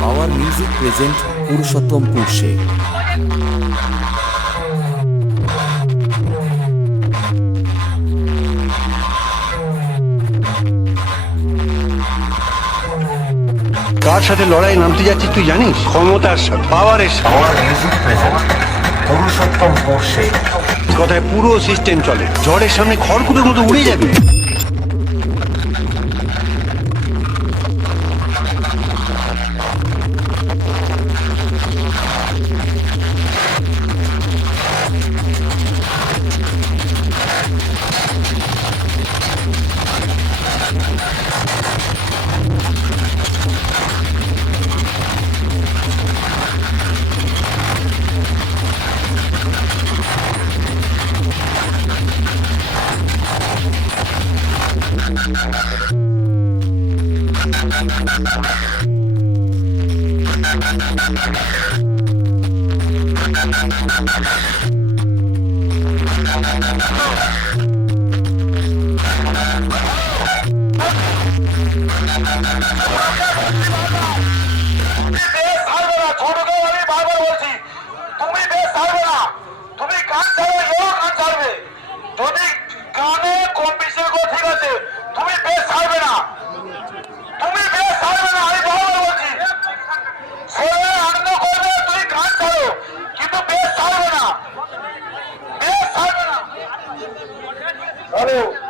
পাওয়ার music present Purushottampur Sheikh. কার সাথে লড়াই নামতে যাচ্ছিস তুই জানিস? ক্ষমতার সাথে, পাওয়ারের সাথে। পাওয়ার মিউজিক প্রেজেন্ট পুরুষোত্তমপুর শেখ। কথায় পুরো সিস্টেম চলে, ঝড়ের সামনে খড়কুটোর মতো উড়ে যাবে।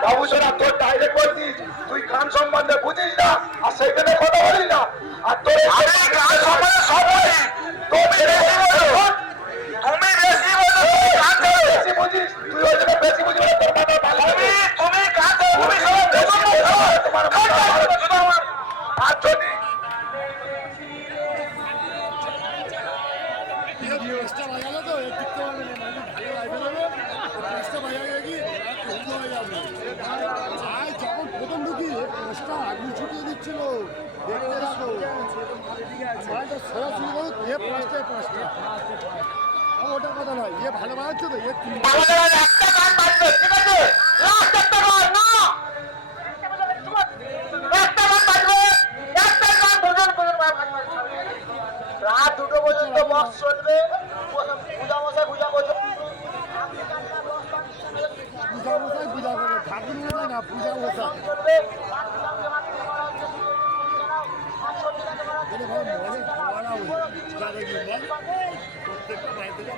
বাবুসোনা তোর ডাইরেক্ট বলছিস তুই গান সম্বন্ধে বুঝিস না আর সেইখানে কথা বলিস না আর তোর গান সম্বন্ধে সব বলিস তুমি বেশি বুঝিস তুই ওই জন্য বেশি বুঝিস তোর মাথা ভালো তুমি গান তুমি তোমার আর যদি যখন প্রথম ঢুকি পোস্টটা আগুন ছুটিয়ে দিচ্ছিল দেখতে রাখো সরাসরি পাঁচটা ওটা কথা নয় ইয়ে ভালো বানাচ্ছে তো রাত 2টো পর্যন্ত বক্স চলবে পূজা মশাই পূজা করছে পূজা করবে ঠাকুর মশাই না পূজা মশাই প্রত্যেকটা বাড়ি থেকে